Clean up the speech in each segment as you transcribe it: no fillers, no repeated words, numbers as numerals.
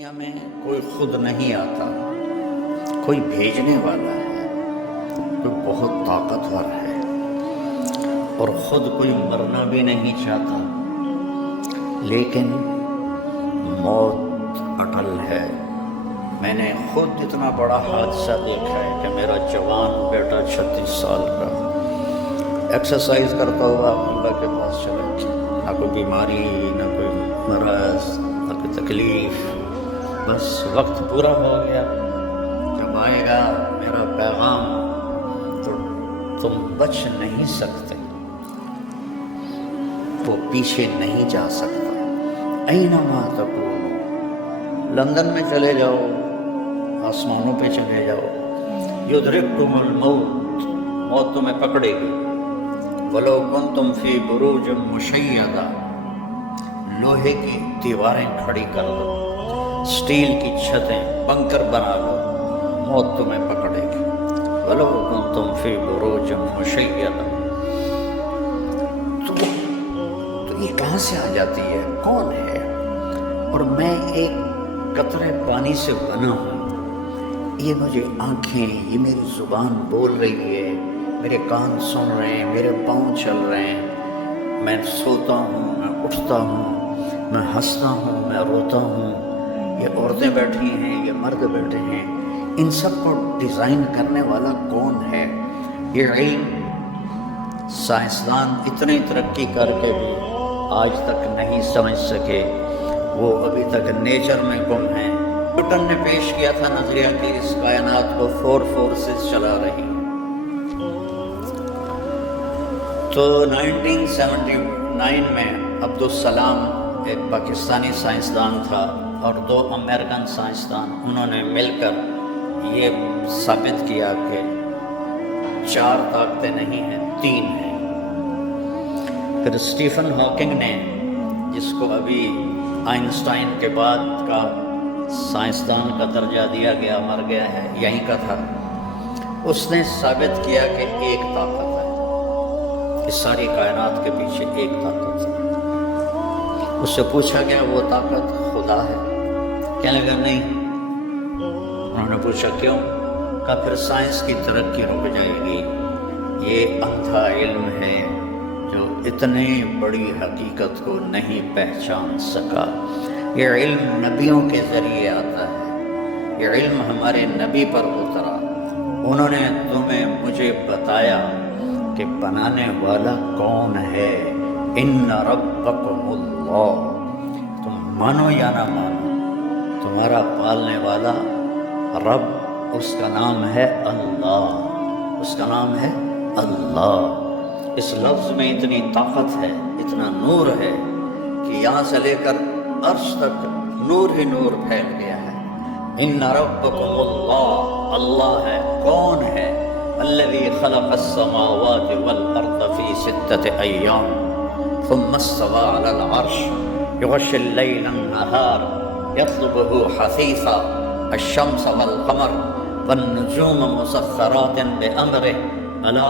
دنیا میں کوئی خود نہیں آتا، کوئی بھیجنے والا ہے، کوئی بہت طاقتور ہے، اور خود کوئی مرنا بھی نہیں چاہتا، لیکن موت اٹل ہے۔ میں نے خود اتنا بڑا حادثہ دیکھا ہے کہ میرا جوان بیٹا 36 سال کا ایکسرسائز کرتا ہوا اللہ کے پاس چلا گیا، نہ کوئی بیماری، نہ کوئی مرض، نہ کوئی تکلیف، بس وقت پورا ہو گیا۔ جب آئے گا میرا پیغام تو تم بچ نہیں سکتے، وہ پیچھے نہیں جا سکتا۔ اینما تکونوا، لندن میں چلے جاؤ، آسمانوں پہ چلے جاؤ، یدرککم الموت، موت تمہیں پکڑے گی۔ وَلَوْ كُنْتُمْ فِي بُرُوجٍ مُشَيَّدَةٍ، لوہے کی دیواریں کھڑی کر دو، اسٹیل کی چھتیں، بنکر بنا لو، موت تمہیں پکڑے گی۔ وَلَوْ كُنْتُمْ فِي بُرُوجٍ مُشَيَّدَةٍ، تو یہ کہاں سے آ جاتی ہے؟ کون ہے؟ اور میں ایک قطرے پانی سے بنا ہوں، یہ مجھے آنکھیں، یہ میری زبان بول رہی ہے، میرے کان سن رہے ہیں، میرے پاؤں چل رہے ہیں، میں سوتا ہوں، میں اٹھتا ہوں، میں ہنستا ہوں، میں روتا ہوں، یہ عورتیں بیٹھی ہیں، یہ مرد بیٹھے ہیں، ان سب کو ڈیزائن کرنے والا کون ہے؟ یہ علم سائنسدان اتنی ترقی کر کے بھی آج تک نہیں سمجھ سکے، وہ ابھی تک نیچر میں گم ہیں۔ نیوٹن نے پیش کیا تھا نظریہ کہ اس کائنات کو 4 فورسز چلا رہی ہیں۔ تو 1979 میں عبدالسلام ایک پاکستانی سائنسدان تھا اور 2 امریکن سائنسدان، انہوں نے مل کر یہ ثابت کیا کہ 4 طاقتیں نہیں ہیں، 3 ہیں۔ پھر اسٹیفن ہاکنگ نے، جس کو ابھی آئنسٹائن کے بعد کا سائنسدان کا درجہ دیا گیا، مر گیا ہے، یہیں کا تھا، اس نے ثابت کیا کہ ایک طاقت ہے، اس ساری کائنات کے پیچھے ایک طاقت ہے۔ اس سے پوچھا گیا وہ طاقت خدا ہے؟ کہنے لگا نہیں۔ انہوں نے پوچھا کیوں؟ کہا پھر سائنس کی ترقی رک جائے گی، یہ اندھا علم ہے جو اتنے بڑی حقیقت کو نہیں پہچان سکا۔ یہ علم نبیوں کے ذریعے آتا ہے، یہ علم ہمارے نبی پر اترا، انہوں نے تمہیں مجھے بتایا کہ بنانے والا کون ہے۔ ان ربکم اللہ، تم مانو یا نہ مانو، تمہارا پالنے والا رب، اس کا نام ہے اللہ، اس کا نام ہے اللہ۔ اس لفظ میں اتنی طاقت ہے، اتنا نور ہے کہ یہاں سے لے کر عرش تک نور ہی نور پھیل گیا ہے۔ ان ربکم اللہ، اللہ ہے، کون ہے؟ الذی خلق السماوات والارض فی 6 ایام ثم استوى على العرش یغشی اللیل النہار یطلبہ حثیثا الشمس والقمر والنجوم مسخرات بأمرہ الا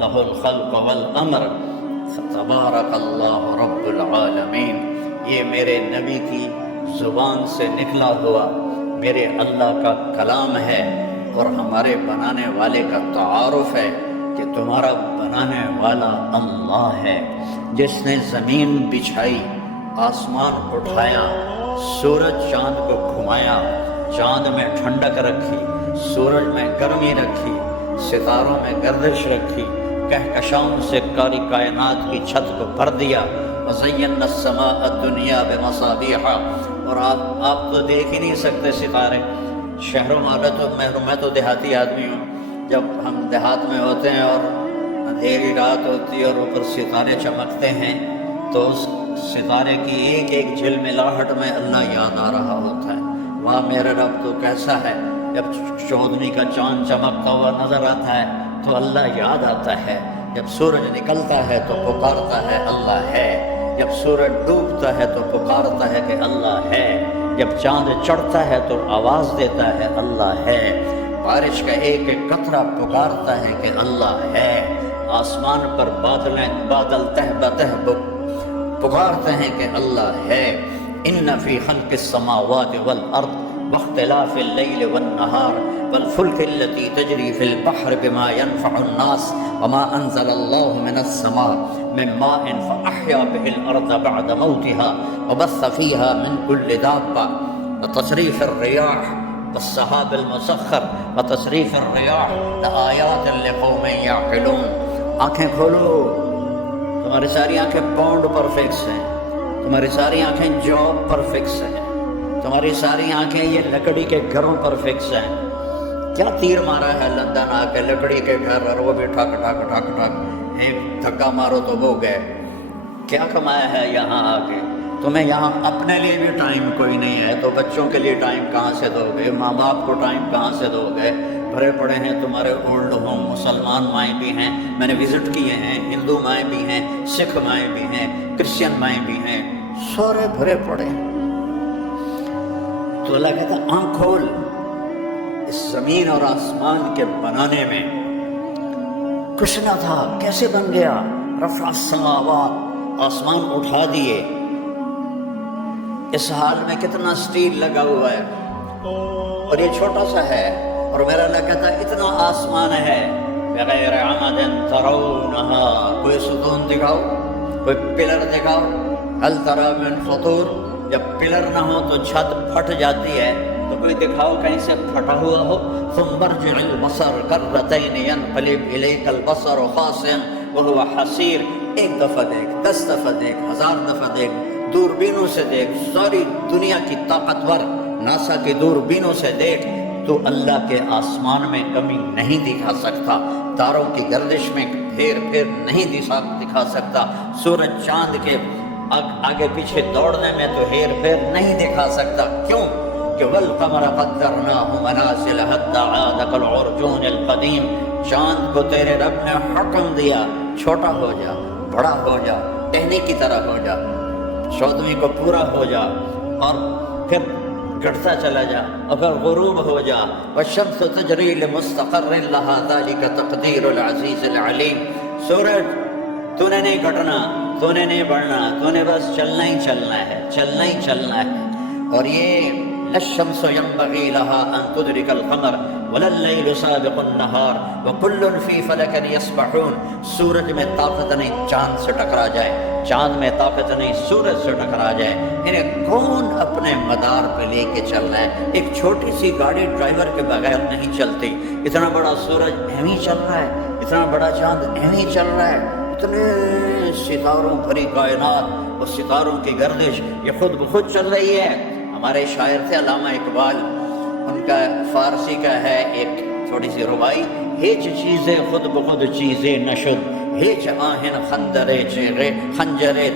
لہ الخلق والامر تبارک اللہ رب العالمین۔ یہ میرے نبی کی زبان سے نکلا ہوا میرے اللہ کا کلام ہے، اور ہمارے بنانے والے کا تعارف ہے کہ تمہارا بنانے والا اللہ ہے، جس نے زمین بچھائی، آسمان اٹھایا، سورج چاند کو گھمایا، چاند میں ٹھنڈک رکھی، سورج میں گرمی رکھی، ستاروں میں گردش رکھی، کہکشاؤں سے کاری کائنات کی چھت کو بھر دیا۔ وَزَيَّنَّا السَّمَاءَ الدُّنْيَا بِمَصَابِيحَ، اور آپ تو دیکھ ہی نہیں سکتے ستارے، شہروں میں تو دیہاتی آدمی ہوں، جب ہم دیہات میں ہوتے ہیں اور اندھیری رات ہوتی ہے اور اوپر ستارے چمکتے ہیں تو اس ستارے کی ایک ایک جھلملاہٹ میں اللہ یاد آ رہا ہوتا ہے۔ واہ میرا رب تو کیسا ہے! جب چودھویں کا چاند چمکتا ہوا نظر آتا ہے تو اللہ یاد آتا ہے، جب سورج نکلتا ہے تو پکارتا ہے اللہ ہے، جب سورج ڈوبتا ہے تو پکارتا ہے کہ اللہ ہے، جب چاند چڑھتا ہے تو آواز دیتا ہے اللہ ہے، بارش کا ایک ایک قطرہ پکارتا ہے کہ اللہ ہے، آسمان پر بادل تہ بتہ پکارتے ہیں کہ اللہ ہے، ان فی خلق السماوات والارض واختلاف اللیل والنہار والفلک التي تجری فی البحر بما ينفع الناس وما انزل اللہ من السماء من ماء فاحیا به الارض بعد موتها وبث فيها من كل دابة وتصریف الریاح والسحاب المسخر وتصریف الریاح لآیات لقوم یعقلون. آنکھیں کھولو، تمہاری ساری آنکھیں پاؤنڈ پر فکس ہیں، تمہاری ساری آنکھیں جاب پر فکس ہیں، تمہاری ساری آنکھیں یہ لکڑی کے گھروں پر فکس ہیں. کیا تیر مارا ہے لندن آ کے لکڑی کے گھر، اور وہ بھی ٹھک ٹھک ٹھک ٹھک ایک دھکا مارو تو وہ گئے. کیا کمایا ہے یہاں آ کے؟ تمہیں یہاں اپنے لیے بھی ٹائم کوئی نہیں ہے تو بچوں کے لیے ٹائم کہاں سے دو گے؟ ماں باپ کو ٹائم کہاں سے دو گے؟ بھرے پڑے ہیں تمہارے اولڈ ہوم، مسلمان مائیں بھی ہیں، میں نے وزٹ کیے ہیں، ہندو مائیں بھی ہیں، سکھ مائیں بھی ہیں، کرسچن مائیں بھی ہیں، سارے بھرے پڑے ہیں. تو اللہ کہتا آنکھ کھول. اس زمین اور آسمان کے بنانے میں کچھ نہ تھا، کیسے بن گیا؟ رفع السماوات، آسمان اٹھا دیے. اس حال میں کتنا اسٹیل لگا ہوا ہے اور یہ چھوٹا سا ہے، اور میرا اللہ کہتا ہے اتنا آسمان ہے بغیر عمد ترونہا. کوئی ستون دکھاؤ، کوئی پلر دکھاؤ. هل تری من فطور؟ جب پلر نہ ہو تو چھت پھٹ جاتی ہے، تو کوئی دکھاؤ کہیں سے پھٹا ہوا ہو. ثم ارجع البصر کرتین ينقلب الیک البصر خاسئا وهو حسیر. ایک دفعہ دیکھ، 10 دفعہ دیکھ، 1000 دفعہ دیکھ، دوربینوں سے دیکھ، ساری دنیا کی طاقتور ناسا کی دوربینوں سے دیکھ، تو اللہ کے آسمان میں کمی نہیں دکھا سکتا. تاروں کی گردش میں پھیر پھیر نہیں دکھا سکتا. سورج چاند کے آگے پیچھے دوڑنے میں تو ہیر پھیر نہیں دکھا سکتا. کیوں کہ والقمر قدرناہ منازل حتی عاد کالعرجون القدیم. چاند کو تیرے رب نے حکم دیا چھوٹا ہو جا، بڑا ہو جا، ٹہنی کی طرح ہو جا، 14ویں کو پورا ہو جا، اور پھر گھٹتا چلا جا، اور پھر غروب ہو جا. والشمس تجری لمستقر لها ذلك تقدیر العزیز العلیم. سورج تو نے نہیں گھٹنا، تو نے نہیں بڑھنا، تو نے بس چلنا ہی چلنا ہے، چلنا ہی چلنا ہے. اور یہ الشمس ينبغي لها ان تدرك القمر ولا الليل سابق النهار وكل في فلك يسبحون. سورج میں طاقت نہیں چاند سے ٹکرا جائے، چاند میں طاقت نہیں سورج سے ٹکرا جائے. انہیں کون اپنے مدار پہ لے کے چل رہا ہے؟ ایک چھوٹی سی گاڑی ڈرائیور کے بغیر نہیں چلتی. اتنا بڑا سورج ایویں چل رہا ہے، اتنا بڑا چاند ایویں چل رہا ہے، اتنے ستاروں بھری کائنات اور ستاروں کی گردش یہ خود بخود چل رہی ہے. ہمارے شاعر تھے علامہ اقبال، ان کا فارسی کا ہے ایک چھوٹی سی ربائی. ہیچ چیزیں خود بخود چیزیں نشد، ہیچ آہن خنجرے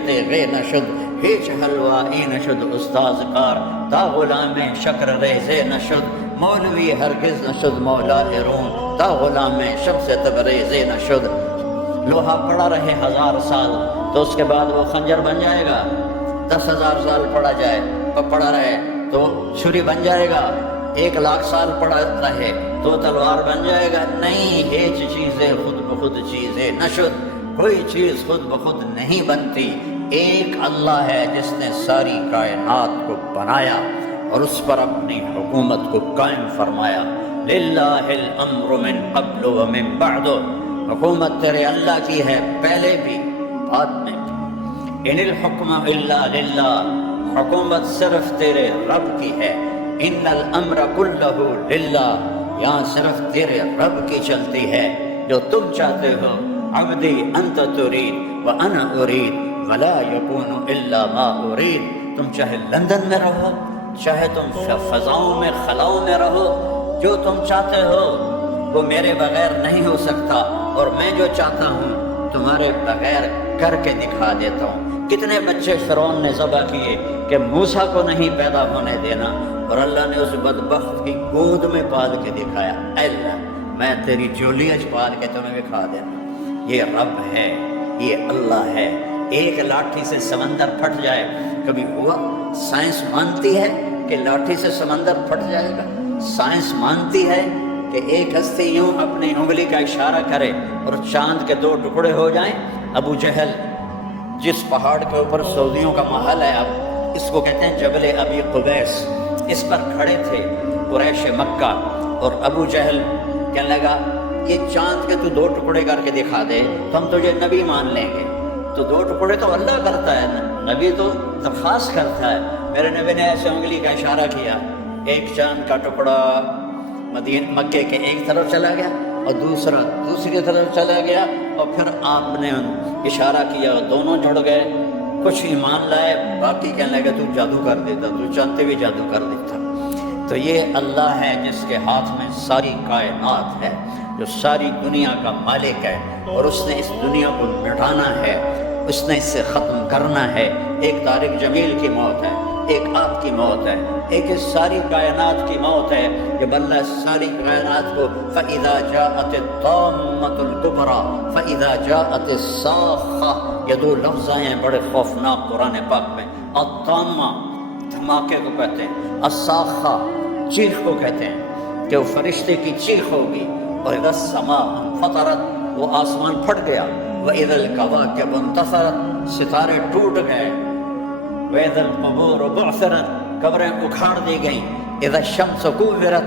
تیغے نشد، ہیچ حلوائی نشد استاذ کار، تا غلام شکر ریزے نشد، مولوی ہرگز نشد مولا روم، تا غلام شمس تبریزے نشد. لوہا پڑا رہے 1000 سال تو اس کے بعد وہ خنجر بن جائے گا. 10,000 سال پڑا رہے تو چھری بن جائے گا. 1,00,000 سال پڑا رہے تو تلوار بن جائے گا. نہیں، ہیچ چیزیں خود بخود چیزیں نشد. کوئی چیز خود بخود نہیں بنتی. ایک اللہ ہے جس نے ساری کائنات کو بنایا اور اس پر اپنی حکومت کو قائم فرمایا. للہ الامر من قبل ومن بعد. حکومت تیرے اللہ کی ہے، پہلے بھی بعد میں بھی. ان الحکم الا للہ. حکومت صرف تیرے رب کی ہے. ان الامر کلہ للہ. یہاں صرف تیرے رب کی چلتی ہے. جو تم چاہتے ہو عبدی انت ترید وانا ارید ولا یکون الا ما ارید. تم چاہے لندن میں رہو، چاہے تم فضاؤں میں خلاؤں میں رہو، جو تم چاہتے ہو وہ میرے بغیر نہیں ہو سکتا، اور میں جو چاہتا ہوں تمہارے بغیر کر کے دکھا دیتا ہوں. کتنے بچے فرعون نے ذبح کیے کہ موسیٰ کو نہیں پیدا ہونے دینا، اور اللہ نے اس بدبخت کی گود میں پال کے دکھایا. اے اللہ، میں تیری جولیج پال کے تمہیں دکھا دینا. یہ رب ہے، یہ اللہ ہے. ایک لاٹھی سے سمندر پھٹ جائے، کبھی ہوا؟ سائنس مانتی ہے کہ لاٹھی سے سمندر پھٹ جائے گا. سائنس مانتی ہے کہ ایک ہستی یوں اپنی انگلی کا اشارہ کرے اور چاند کے 2 ٹکڑے ہو جائیں. ابو جہل جس پہاڑ کے اوپر سعودیوں کا محل ہے، اب اس کو کہتے ہیں جبل ابی قبیس، اس پر کھڑے تھے قریش مکہ، اور ابو جہل کہنے لگا یہ چاند کے تو 2 ٹکڑے کر کے دکھا دے تو ہم تجھے نبی مان لیں گے۔ تو 2 ٹکڑے تو اللہ کرتا ہے نا، نبی تو درخواست کرتا ہے۔ میرے نبی نے ایسے انگلی کا اشارہ کیا، ایک چاند کا ٹکڑا مکے کے ایک طرف چلا گیا اور دوسرا دوسری طرف چلا گیا، اور پھر آپ نے اشارہ کیا، دونوں جڑ گئے۔ کچھ ایمان لائے، باقی کہنے لگے تو جادو کر دیتا، تو چاہتے بھی جادو کر دیتا۔ تو یہ اللہ ہے جس کے ہاتھ میں ساری کائنات ہے، جو ساری دنیا کا مالک ہے، اور اس نے اس دنیا کو مٹانا ہے، اس نے اس سے ختم کرنا ہے۔ ایک طارق جمیل کی موت ہے، ایک آپ کی موت ہے، ایک اس ساری کائنات کی موت ہے۔ جب اللہ ساری کائنات کو فَإِذَا جَاءَتِ الطَّامَّةُ الْكُبْرَى فَإِذَا جَاءَتِ الصَّاخَّةُ، یہ 2 لفظ ہیں بڑے خوفناک قرآن پاک میں۔ الطامہ دھماکے کو کہتے ہیں، الصاخہ چیخ کو کہتے ہیں کہ وہ فرشتے کی چیخ ہوگی، اور اذا السماء انفطرت، وہ آسمان پھٹ گیا، وَإِذَا الْكَوَاكِبُ انتثرت، ستارے ٹوٹ گئے، وَإِذَا الْقُبُورُ بُعْثِرَتْ، قبریں اکھاڑ دی گئیں، اذا الشمس كُوِّرَتْ،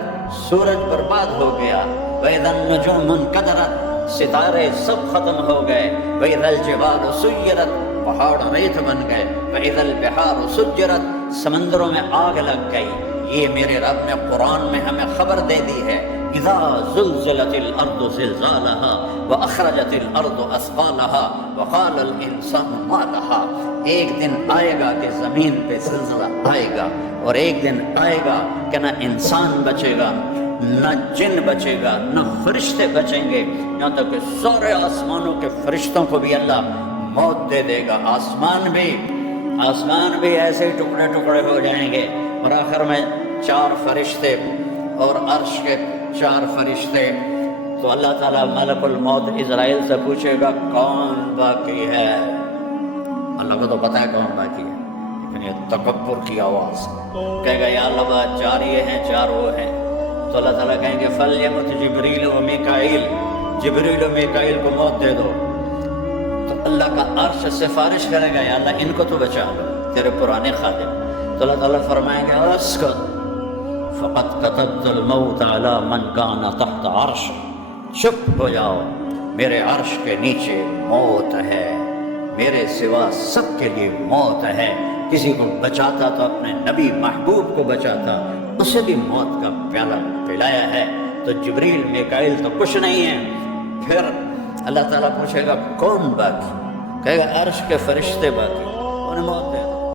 سورج برباد ہو گیا، وَإِذَا النُّجُومُ انكَدَرَتْ، ستارے سب ختم ہو گئے، وَإِذَا الْجِبَالُ سُيِّرَتْ، پہاڑ ریت بن گئے، وَإِذَا الْبِحَارُ سُجِّرَتْ، سمندروں میں آگ لگ گئی۔ یہ میرے رب نے قرآن میں ہمیں خبر دے دی ہے، اذا زلزلت الارض زلزالها واخرجت الارض اثقالها وقال الانسان ما لها، ایک دن آئے گا کہ زمین پہ زلزلہ آئے گا، اور ایک دن آئے گا کہ نہ انسان بچے گا، نہ جن بچے گا، نہ فرشتے بچیں گے، یہاں تک کہ سارے آسمانوں کے فرشتوں کو بھی اللہ موت دے دے گا۔ آسمان بھی ایسے ٹکڑے ٹکڑے ہو جائیں گے، اور آخر میں 4 فرشتے اور عرش کے 4 فرشتے، تو اللہ تعالیٰ ملک الموت اسرائیل سے پوچھے گا کون باقی ہے؟ اللہ کو تو پتہ ہے کون باقی ہے، لیکن یہ تکبر کی آواز کہے گا یا اللہ بات 4 یہ ہیں 4 وہ ہیں، تو اللہ تعالیٰ کہیں گے فَلْيَمُتْ جِبْرِيلُ وَمِيكَائِيلُ، جبریل و میکائیل کو موت دے دو۔ تو اللہ کا عرش سفارش کرے گا یا اللہ ان کو تو بچا لو، تیرے پرانے خادم۔ تو اللہ تعالیٰ فرمائیں گے اسکت فقد كتبت الموت على من كان تحت عرش، چپ ہو جاؤ، میرے عرش کے نیچے موت ہے، میرے سوا سب کے لیے موت ہے۔ کسی کو بچاتا تو اپنے نبی محبوب کو بچاتا، اسے بھی موت کا پیالہ پلایا ہے۔ تو جبریل میکائیل تو کچھ نہیں ہے۔ پھر اللہ تعالیٰ پوچھے گا کون باقی؟ کہے گا عرش کے فرشتے باقی، انہیں موت دے